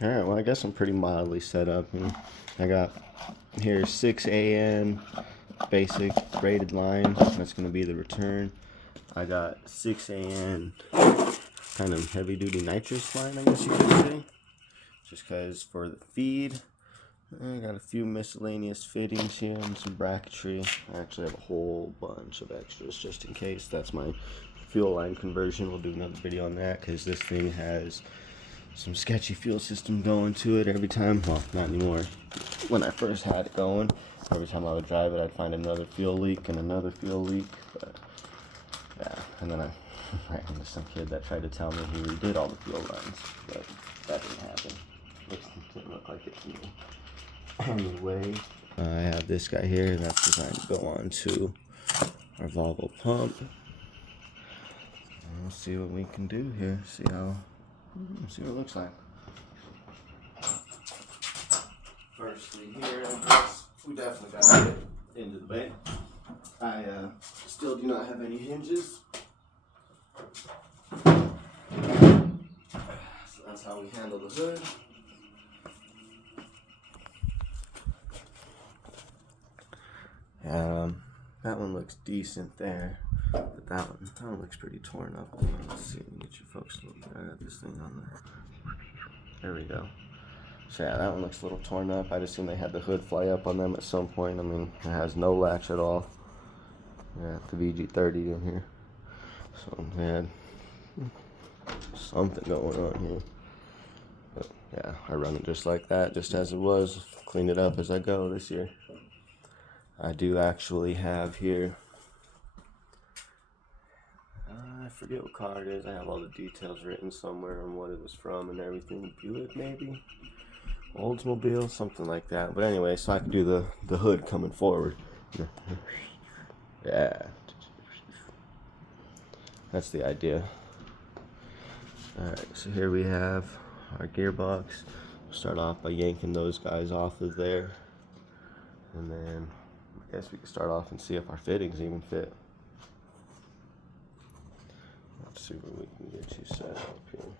Alright, well I guess I'm pretty mildly set up. And I got here 6AN basic braided line. That's going to be the return. I got 6AN kind of heavy duty nitrous line, I guess you could say. Just because for the feed, I got a few miscellaneous fittings here and some bracketry. I actually have a whole bunch of extras just in case. That's my fuel line conversion. We'll do another video on that because this thing has some sketchy fuel system going to it every time. Well, not anymore. When I first had it going, every time I would drive it, I'd find another fuel leak and another fuel leak. But yeah, and then I ran into some kid that tried to tell me he redid all the fuel lines, but that didn't happen. It didn't look like it to me. Anyway, I have this guy here that's designed to go on to our Volvo pump. We'll see what we can do here. See what it looks like. Firstly, here, we definitely got to get into the bay. I still do not have any hinges. So that's how we handle the hood. That one looks decent there, but that one looks pretty torn up. Let's see, get you folks a little bit. I got this thing on there. There we go. So yeah, that one looks a little torn up. I'd assume they had the hood fly up on them at some point. I mean, it has no latch at all. Yeah, the VG30 in here. So they had something going on here. But yeah, I run it just like that, just as it was. Clean it up as I go this year. I do actually have here, I forget what car it is. I have all the details written somewhere on what it was from and everything. Buick maybe? Oldsmobile, something like that. But anyway, so I can do the hood coming forward. Yeah. That's the idea. Alright, so here we have our gearbox. We'll start off by yanking those guys off of there. And then I guess we can start off and see if our fittings even fit. Let's see where we can get you set up here.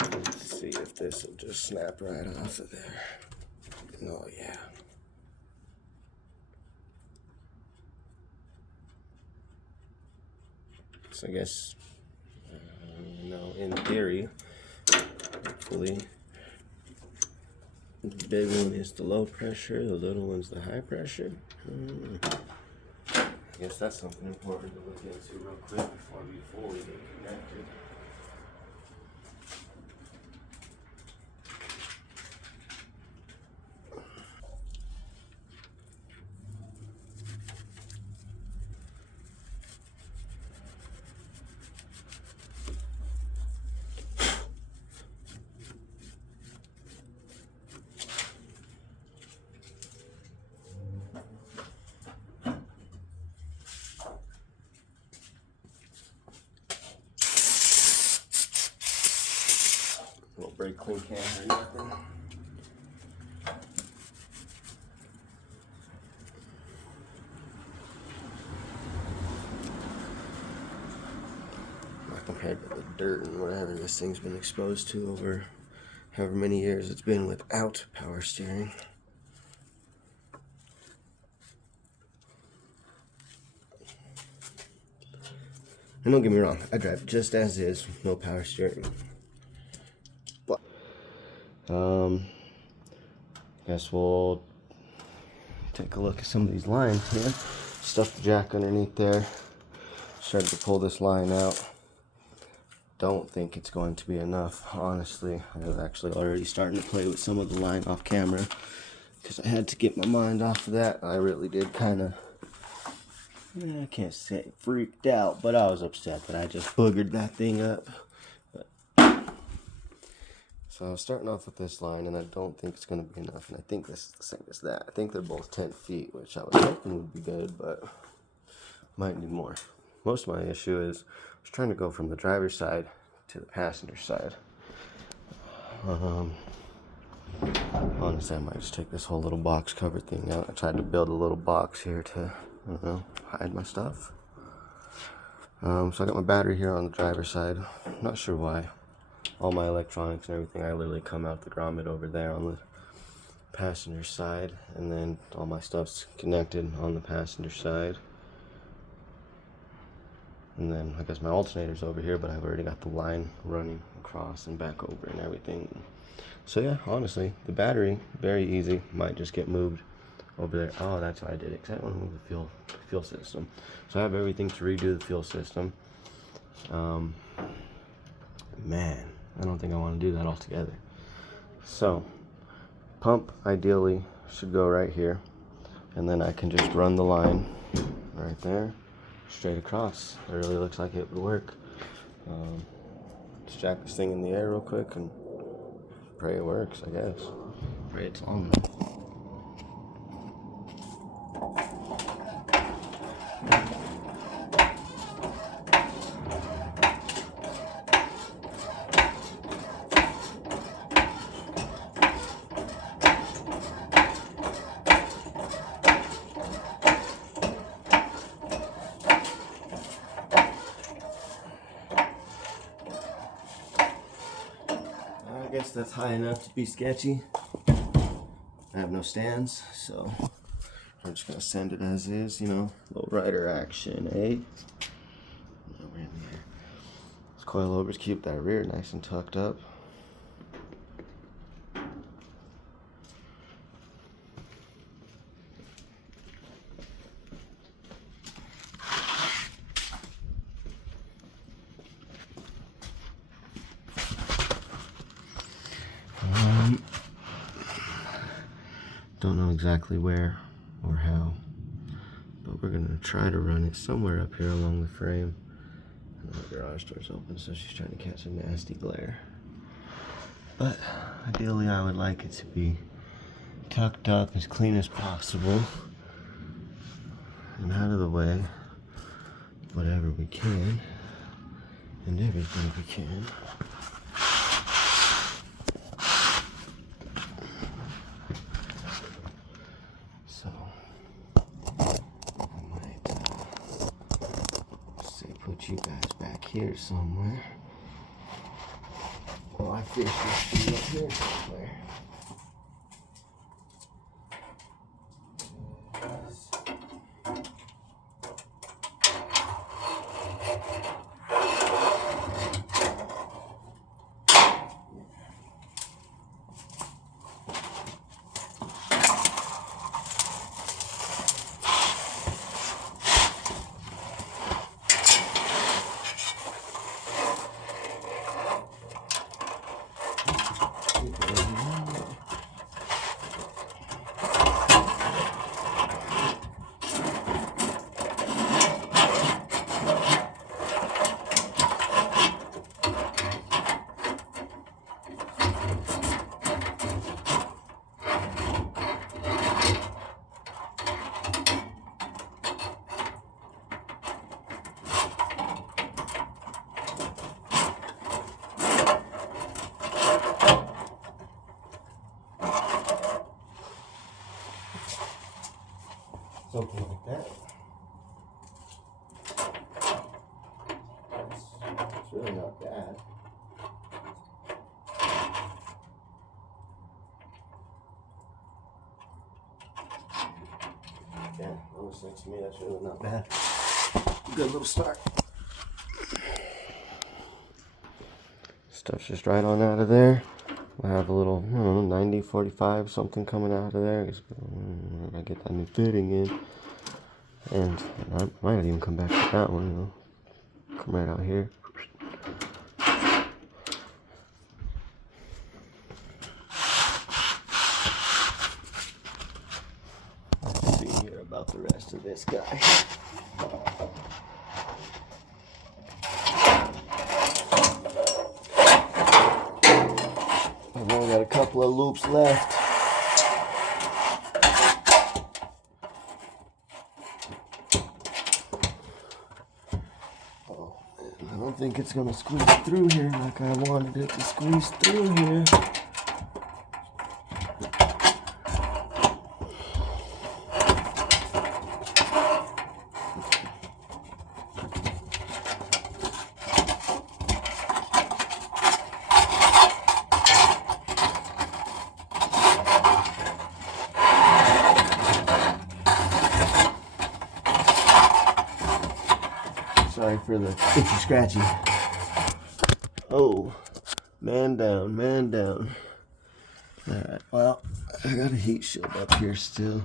Let's see if this will just snap right off of there. Oh yeah. So I guess, in theory, hopefully, the big one is the low pressure, the little one's the high pressure. I guess that's something important to look into real quick before we fully get connected. Little brake clean can or nothing. Not compared to the dirt and whatever this thing's been exposed to over however many years it's been without power steering. And don't get me wrong, I drive just as is, no power steering. But guess we'll take a look at some of these lines here. Stuff the jack underneath there. Started to pull this line out. Don't think it's going to be enough, honestly. I was actually already starting to play with some of the line off camera because I had to get my mind off of that. I really did kind of, I can't say freaked out, but I was upset that I just boogered that thing up. So I was starting off with this line, and I don't think it's going to be enough, and I think this is the same as that. I think they're both 10 feet, which I was hoping would be good, but might need more. Most of my issue is I was trying to go from the driver's side to the passenger side. Honestly, I might just take this whole little box cover thing out. I tried to build a little box here to, I don't know, hide my stuff. So I got my battery here on the driver's side. Not sure why. All my electronics and everything, I literally come out the grommet over there on the passenger side, and then all my stuff's connected on the passenger side. And then I guess my alternator's over here, but I've already got the line running across and back over and everything. So yeah, honestly, the battery, very easy. Might just get moved over there. Oh, that's why I did it, because I want to move the fuel system. So I have everything to redo the fuel system. Man, I don't think I want to do that altogether. So, pump ideally should go right here, and then I can just run the line right there, straight across. It really looks like it would work. Let's jack this thing in the air real quick and pray it works, I guess. Pray it's long enough. I guess that's high enough to be sketchy. I have no stands, so I'm just gonna send it as is, you know, low rider action, eh? Over in there. Those coilovers keep that rear nice and tucked up. Don't know exactly where or how, but we're gonna try to run it somewhere up here along the frame. And the garage door's open, so she's trying to catch a nasty glare. But ideally, I would like it to be tucked up as clean as possible and out of the way, whatever we can, and everything we can. Put you guys back here somewhere. Oh, I fish this up here somewhere. Something like that. It's really not bad. Yeah, honestly, to me, that's really not bad. Good little start. Stuff's just right on out of there. I have a little, I don't know, 90, 45, something coming out of there. I get that new fitting in. And I might not even come back to that one, you know. Come right out here. Let's see here about the rest of this guy. I've only got a couple of loops left. Oh, I don't think it's gonna squeeze through here like I wanted it to squeeze through here. Sorry for the itchy scratchy. Oh, man down, man down. Alright, well, I got a heat shield up here still.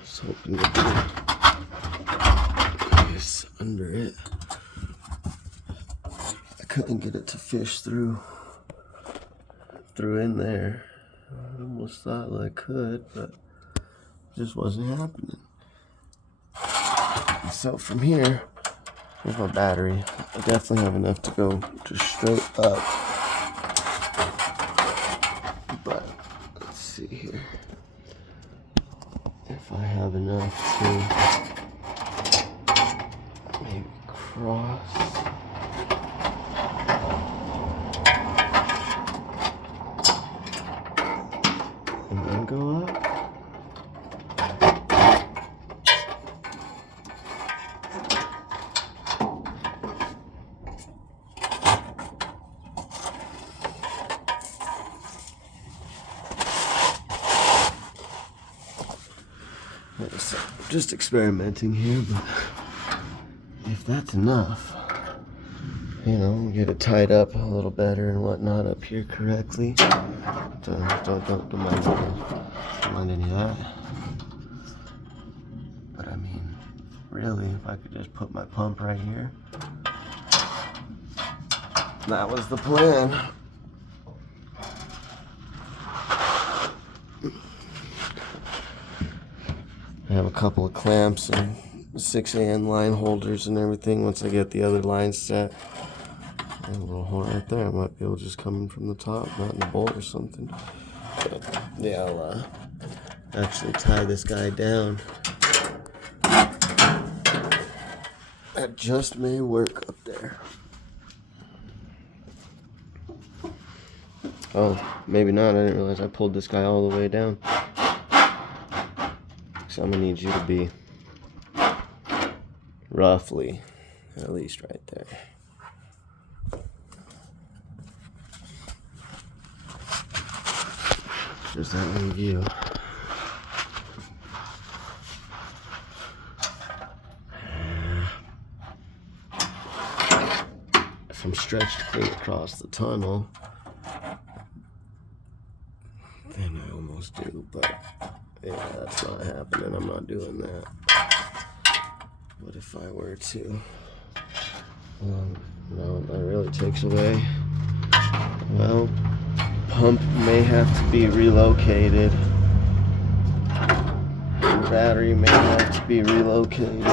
Just hoping to get this under it. I couldn't get it to fish through in there. I almost thought I could, but it just wasn't happening. So from here, here's my battery. I definitely have enough to go just straight up. But let's see here. If I have enough to maybe cross. And then go up. So I'm just experimenting here, but if that's enough, you know, get it tied up a little better and whatnot up here correctly. Don't mind any of that. But I mean, really, if I could just put my pump right here, that was the plan. I have a couple of clamps and 6AN line holders and everything. Once I get the other lines set, I have a little hole right there. I might be able to just come in from the top, not in the bolt or something. But yeah, I'll actually tie this guy down. That just may work up there. Oh, maybe not. I didn't realize I pulled this guy all the way down. So I'm gonna need you to be roughly, at least right there. Just that little view. If I'm stretched clean across the tunnel, then I almost do, but yeah, that's not happening. I'm not doing that. What if I were to? No, that really takes away. Well, pump may have to be relocated. Battery may have to be relocated.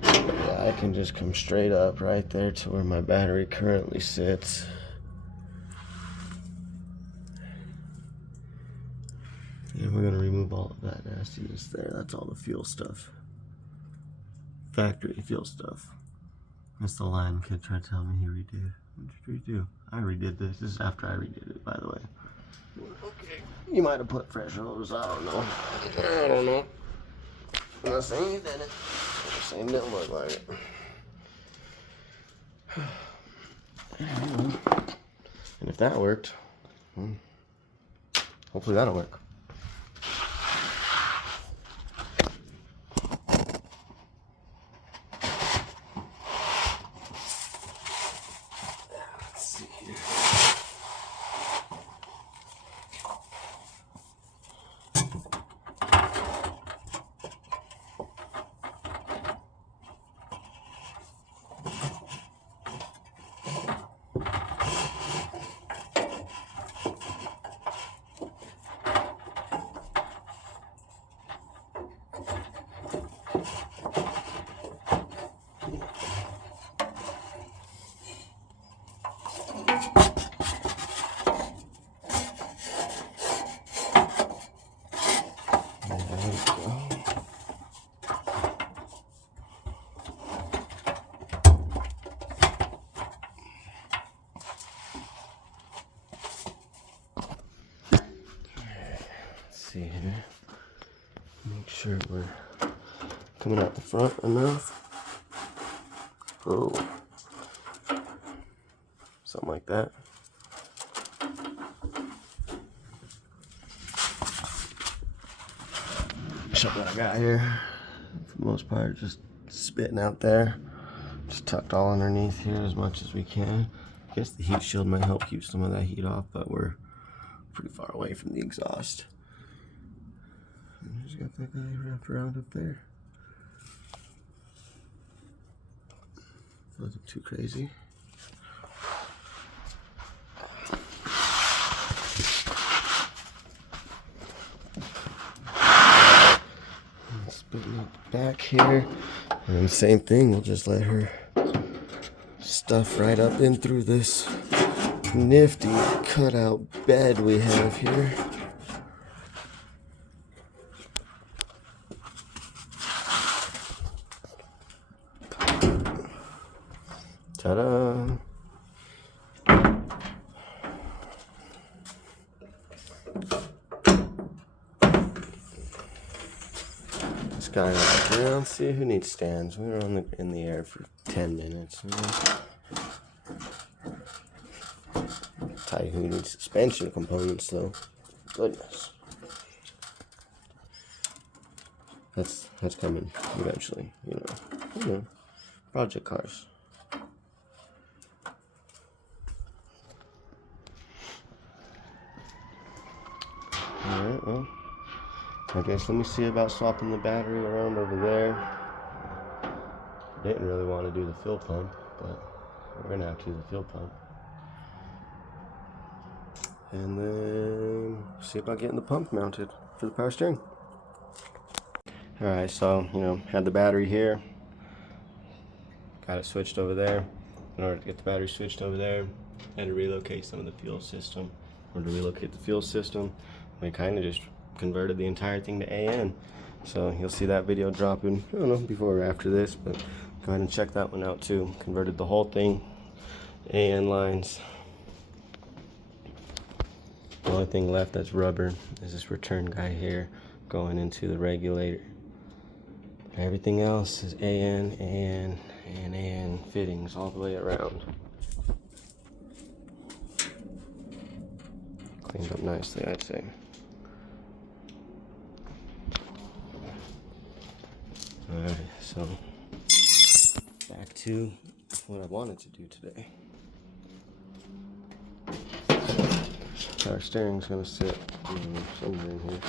But yeah, I can just come straight up right there to where my battery currently sits. And we're going to remove all of that nastiness there. That's all the fuel stuff. Factory fuel stuff. That's the line kid tried to tell me he redid. What did you redo? I redid this. This is after I redid it, by the way. Okay. You might have put fresh hose. I don't know. I don't know. I'm not saying you did it. I'm just saying it didn't look like it. And if that worked, hopefully that'll work. See here. Make sure we're coming out the front enough. Oh, something like that. Show what I got here. For the most part, just spitting out there. Just tucked all underneath here as much as we can. I guess the heat shield might help keep some of that heat off, but we're pretty far away from the exhaust. And just got that guy wrapped around up there. Nothing too crazy. Spitting up the back here. And then same thing, we'll just let her stuff right up in through this nifty cutout bed we have here. Ta-da! This guy right here, let's see who needs stands. We were in the air for 10 minutes. Tell you who needs suspension components though. Goodness. That's coming eventually, you know. Project cars. Alright, well, I guess let me see about swapping the battery around over there. Didn't really want to do the fuel pump, but we're gonna have to do the fuel pump. And then see about getting the pump mounted for the power steering. Alright, so, had the battery here. Got it switched over there. In order to get the battery switched over there, I had to relocate some of the fuel system. In order to relocate the fuel system, we kind of just converted the entire thing to AN. So you'll see that video dropping, I don't know, before or after this, but go ahead and check that one out too. Converted the whole thing, AN lines. The only thing left that's rubber is this return guy here going into the regulator. Everything else is AN, AN, and AN fittings all the way around. Cleaned up nicely, I'd say. Alright, so back to what I wanted to do today. Power steering's gonna sit somewhere in here.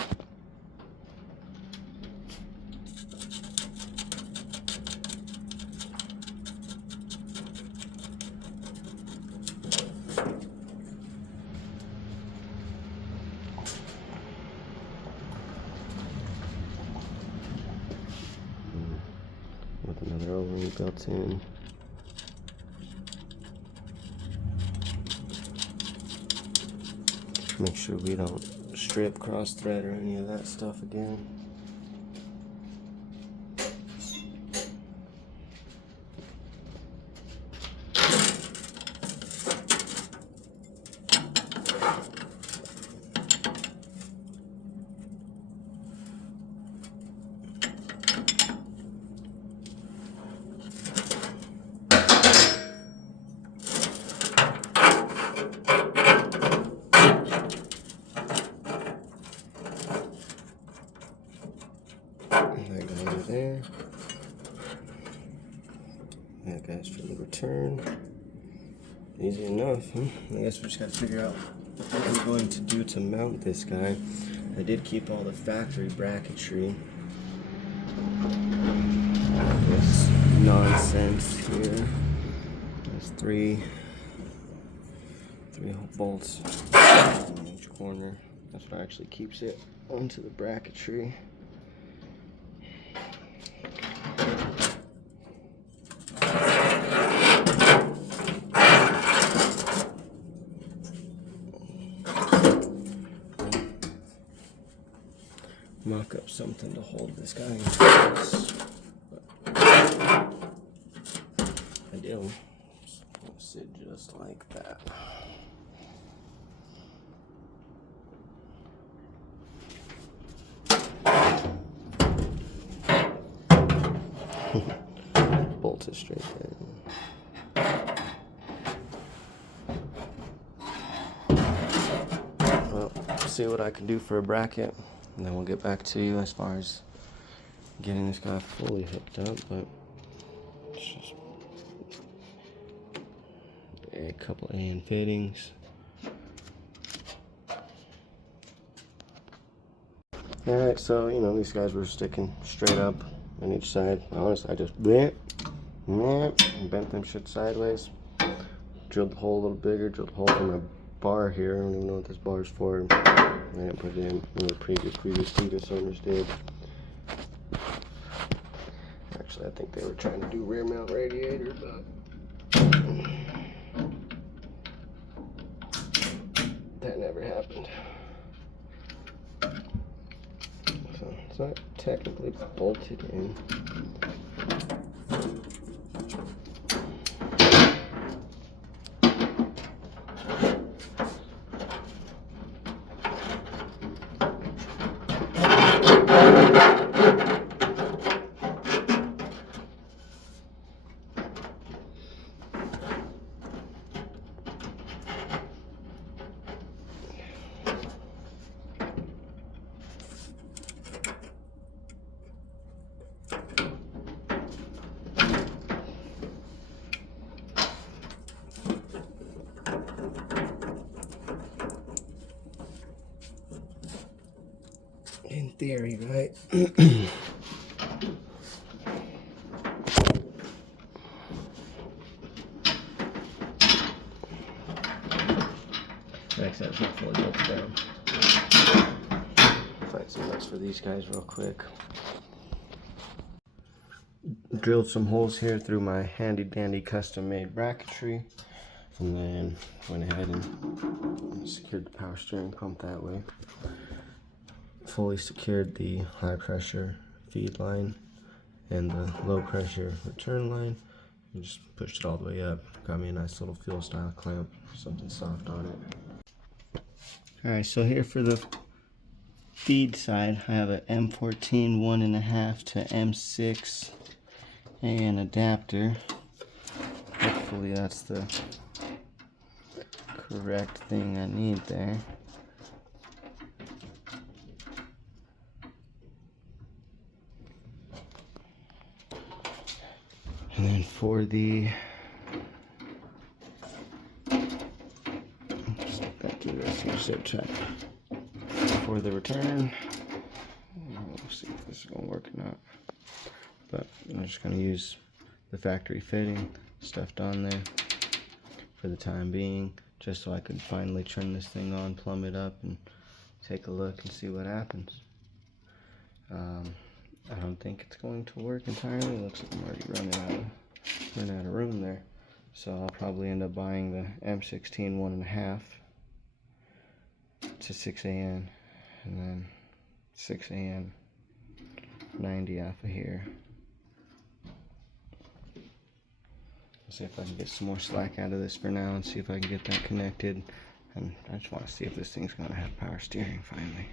With another O-ring built in. Make sure we don't strip, cross thread, or any of that stuff again. That guy over there. That guy's for the return. Easy enough, huh? I guess we just gotta figure out what I'm going to do to mount this guy. I did keep all the factory bracketry. This nonsense here. There's three bolts in each corner. That's what actually keeps it onto the bracketry. Mock up something to hold this guy in place. Ideal. It'll sit just like that. Bolt it straight there. Well, see what I can do for a bracket, and then we'll get back to you as far as getting this guy fully hooked up. But Just a couple AN fittings. Alright, so these guys were sticking straight up on each side. Honestly, I just bent them shit sideways. Drilled the hole a little bigger, drilled a hole for my bar here. I don't even know what this bar is for. I didn't put it in. The previous owners did. Actually, I think they were trying to do rear mount radiator, but that never happened. So it's not technically bolted in. In theory, right? Like I said, it's not fully bolted down. Find some nuts for these guys real quick. Drilled some holes here through my handy dandy custom made bracketry, and then went ahead and secured the power steering pump that way. Fully secured the high pressure feed line and the low pressure return line. And just pushed it all the way up. Got me a nice little fuel style clamp, something soft on it. Alright, so here for the feed side, I have an M14 1.5 to M6 AN adapter. Hopefully that's the correct thing I need there. And then for the zip check for the return, we'll see if this is gonna work or not. But I'm just gonna use the factory fitting stuffed on there for the time being, just so I could finally turn this thing on, plumb it up, and take a look and see what happens. I don't think it's going to work entirely. Looks like I'm already running out of room there. So I'll probably end up buying the M16 1.5 to 6 AN, and then 6 AN 90 off of here. See if I can get some more slack out of this for now, and see if I can get that connected. And I just want to see if this thing's going to have power steering finally.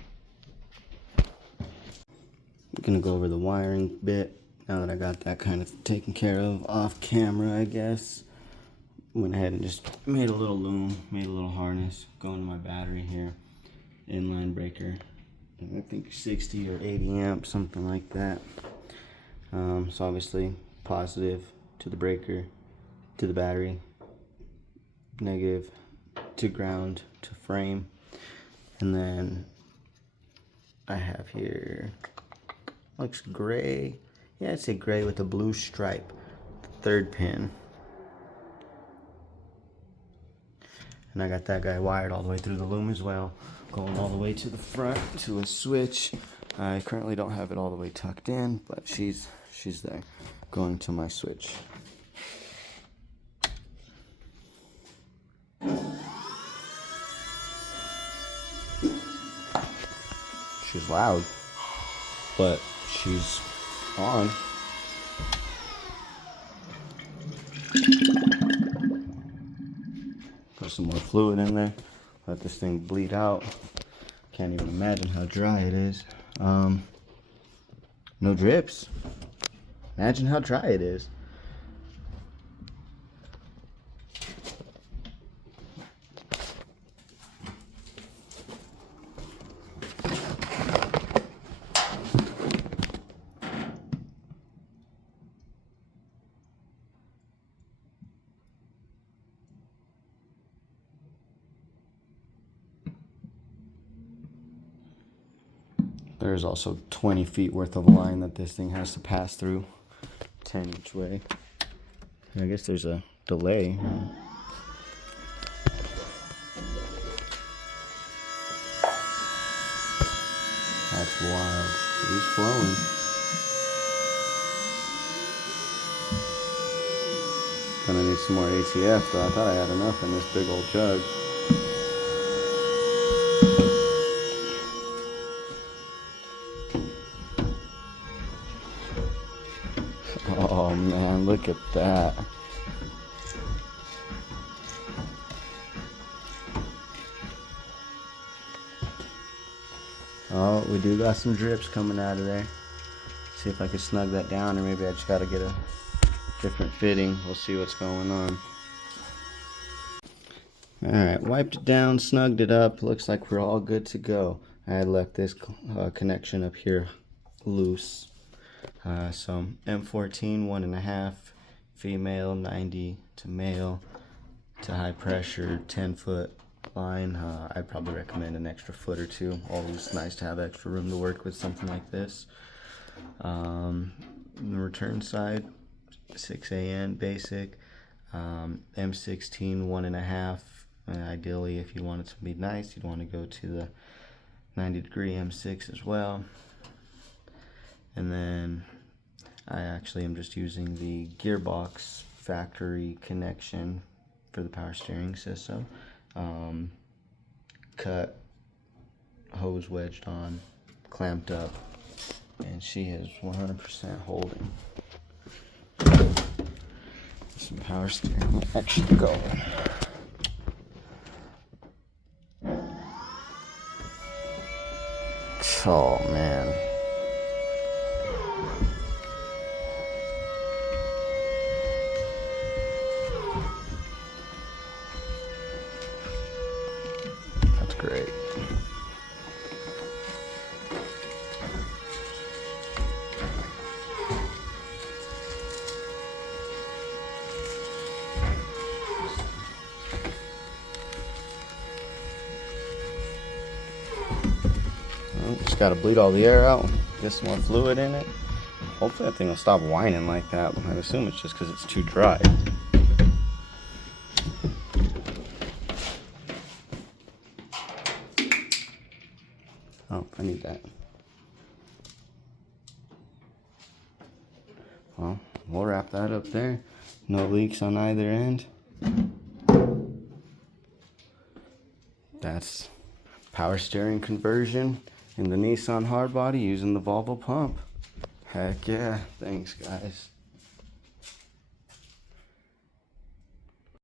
I'm going to go over the wiring bit now that I got that kind of taken care of off camera, I guess. Went ahead and just made a little loom, made a little harness, going to my battery here, inline breaker, I think 60 or 80 amps, something like that. So obviously positive to the breaker, to the battery, negative to ground to frame. And then I have here, looks gray, yeah, I'd say gray with a blue stripe, third pin. And I got that guy wired all the way through the loom as well, going all the way to the front to a switch. I currently don't have it all the way tucked in, but she's there, going to my switch. She's loud, but she's on. Put some more fluid in there, let this thing bleed out. Can't even imagine how dry it is. No drips. Imagine how dry it is. There's also 20 feet worth of line that this thing has to pass through, 10 each way. And I guess there's a delay. That's wild. He's flowing. Gonna need some more ATF though. I thought I had enough in this big old jug. Oh man, look at that. Oh, we do got some drips coming out of there. See if I can snug that down, or maybe I just gotta get a different fitting. We'll see what's going on. Alright, wiped it down, snugged it up. Looks like we're all good to go. I had left this connection up here loose. So M14 1.5 female, 90 to male to high pressure, 10-foot line. I'd probably recommend an extra foot or two. Always nice to have extra room to work with something like this. The return side, 6AN basic, M16 1.5. Ideally, if you want it to be nice, you'd want to go to the 90-degree M6 as well. And then I actually am just using the gearbox factory connection for the power steering system. Cut, hose wedged on, clamped up, and she is 100% holding. Some power steering actually going. Oh man. That's great. Just gotta bleed all the air out, get some more fluid in it. Hopefully that thing will stop whining like that. I assume it's just because it's too dry. Oh, I need that. Well, we'll wrap that up there. No leaks on either end. That's power steering conversion in the Nissan Hardbody using the Volvo pump. Heck yeah. Thanks, guys.